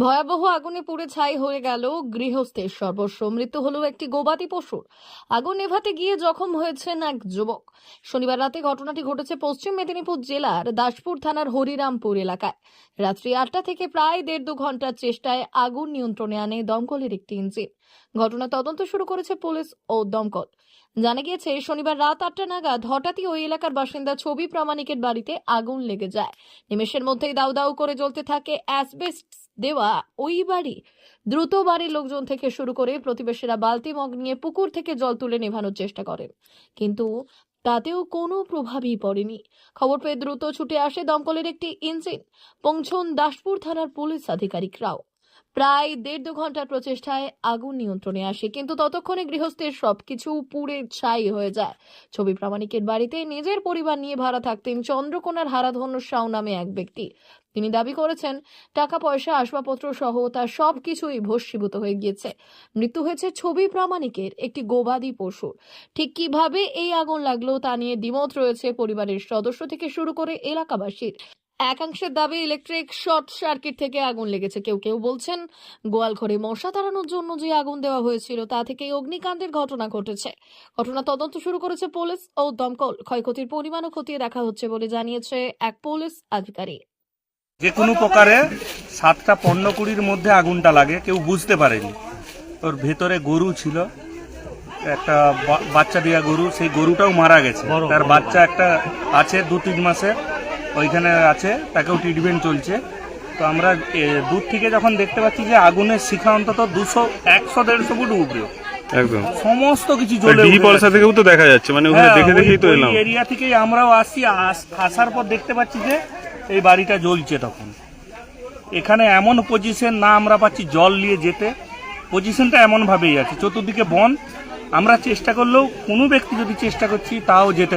ভয়াবহ আগুনে পুড়ে ছাই হয়ে গেল গৃহস্থের সর্বস্ব। মৃত্যু হলো একটি গবাদি পশুর। আগুন নেভাতে গিয়ে জখম হয়েছেন এক যুবক। শনিবার রাতে ঘটনাটি ঘটেছে পশ্চিম মেদিনীপুর জেলার দাসপুর থানার হরিরামপুর এলাকায়। রাত্রি আটটা থেকে প্রায় দেড় দু ঘণ্টার চেষ্টায় আগুন নিয়ন্ত্রণে আনে দমকলের একটি ইঞ্জিন। ঘটনা তদন্ত শুরু করেছে পুলিশ ও দমকল। জানা গিয়েছে, শনিবার রাত আটটা নাগাদ হঠাৎই ওই এলাকার বাসিন্দা ছবি প্রামাণিকের বাড়িতে আগুন লেগে যায়। নিমেষের মধ্যেই দাউ দাউ করে জ্বলতে থাকে অ্যাসবেস্ট দেওয়া ওই বাড়ি। দ্রুত বাড়ির লোকজন থেকে শুরু করে প্রতিবেশীরা বালতি মগ নিয়ে পুকুর থেকে জল তুলে নেভানোর চেষ্টা করেন। কিন্তু তাতেও কোনো প্রভাবই পড়েনি। খবর পেয়ে দ্রুত ছুটে আসে দমকলের একটি ইঞ্জিন। পৌঁছন দাসপুর থানার পুলিশ আধিকারিকরাও। প্রায় দেড় দু ঘণ্টার প্রচেষ্টায় আগুন নিয়ন্ত্রণে আসে, কিন্তু ততক্ষণে গৃহস্থের সবকিছু পুড়ে ছাই হয়ে যায়। ছবি প্রামাণিকের বাড়িতে নিজের পরিবার নিয়ে ভাড়া থাকতেন চন্দ্রকোনার হারাধন্য সাউ নামে এক ব্যক্তি। তিনি দাবি করেছেন, টাকা, পয়সা, আসবাবপত্র সহ তার সবকিছুই ভস্মীভূত হয়ে গিয়েছে। মৃত্যু হয়েছে ছবি প্রামাণিকের একটি গবাদি পশুর। ঠিক কীভাবে এই আগুন লাগল তা নিয়ে দ্বিমত রয়েছে পরিবারের সদস্য থেকে শুরু করে এলাকাবাসীর। একাংশের দাবি ইলেকট্রিক শর্ট সার্কিট থেকে আগুন লেগেছে। কেউ কেউ বলছেন গোয়াল ঘরে মশা তাড়ানোর জন্য যে আগুন দেওয়া হয়েছিল তা থেকে অগ্নিকাণ্ডের ঘটনা ঘটেছে। ঘটনা তদন্ত শুরু করেছে পুলিশ ও দমকল। ক্ষয়ক্ষতির পরিমাণও খতিয়ে দেখা হচ্ছে বলে জানিয়েছে এক পুলিশ আধিকারিক। যে কোনো প্রকারে সাতটা পণ্য কুড়ির মধ্যে আগুনটা লাগে কেউ বুঝতে পারেনি। ওর ভেতরে গরু ছিল একটা বাচ্চা দেওয়া গরু সেই গরুটাও মারা গেছে। তার বাচ্চা একটা আছে দু তিন মাসের। ওইখানে আছে তাকেও ট্রিটমেন্ট চলছে। তো আমরা দূর থেকে যখন দেখতে পাচ্ছি যে আগুনের শিখা অন্তত দুশো একশো দেড়শো ফুট উপরে। একদম। সমস্ত কিছু জ্বলে ডিহি পলসা থেকেও তো দেখা যাচ্ছে মানে ওখানে হ্যাঁ, দেখে দেখেই তো এলাম। এরিয়া থেকেই আমরাও আস- আসার পর দেখতে পাচ্ছি যে এই বাড়িটা জ্বলছে তখন। এখানে এমন পজিশন না আমরা পাচ্ছি জল নিয়ে যেতে। পজিশনটা এমন ভাবেই আছে চতুর্দিকে বন। আমরা চেষ্টা করলেও কোনো ব্যক্তি যদি চেষ্টা করছি তাও যেতে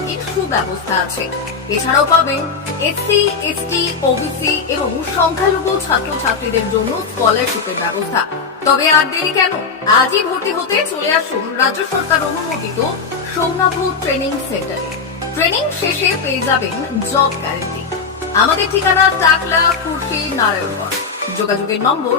ভর্তুকির সুব্যবস্থা আছে। এছাড়াও পাবেন এসসি এসটি ওবিসি এবং সংখ্যালঘু জন্য স্কলারশিপের ব্যবস্থা। তবে আর দেরি কেন? আজই ভর্তি হতে চলে আসুন রাজ্য সরকার অনুমোদিত সৌনাভ ট্রেনিং সেন্টারে। ট্রেনিং শেষে পেয়ে যাবেন জব গ্যারেন্টি। আমাদের ঠিকানা টাকলা, খুরশি, নারায়ণগঞ্জ। যোগাযোগের নম্বর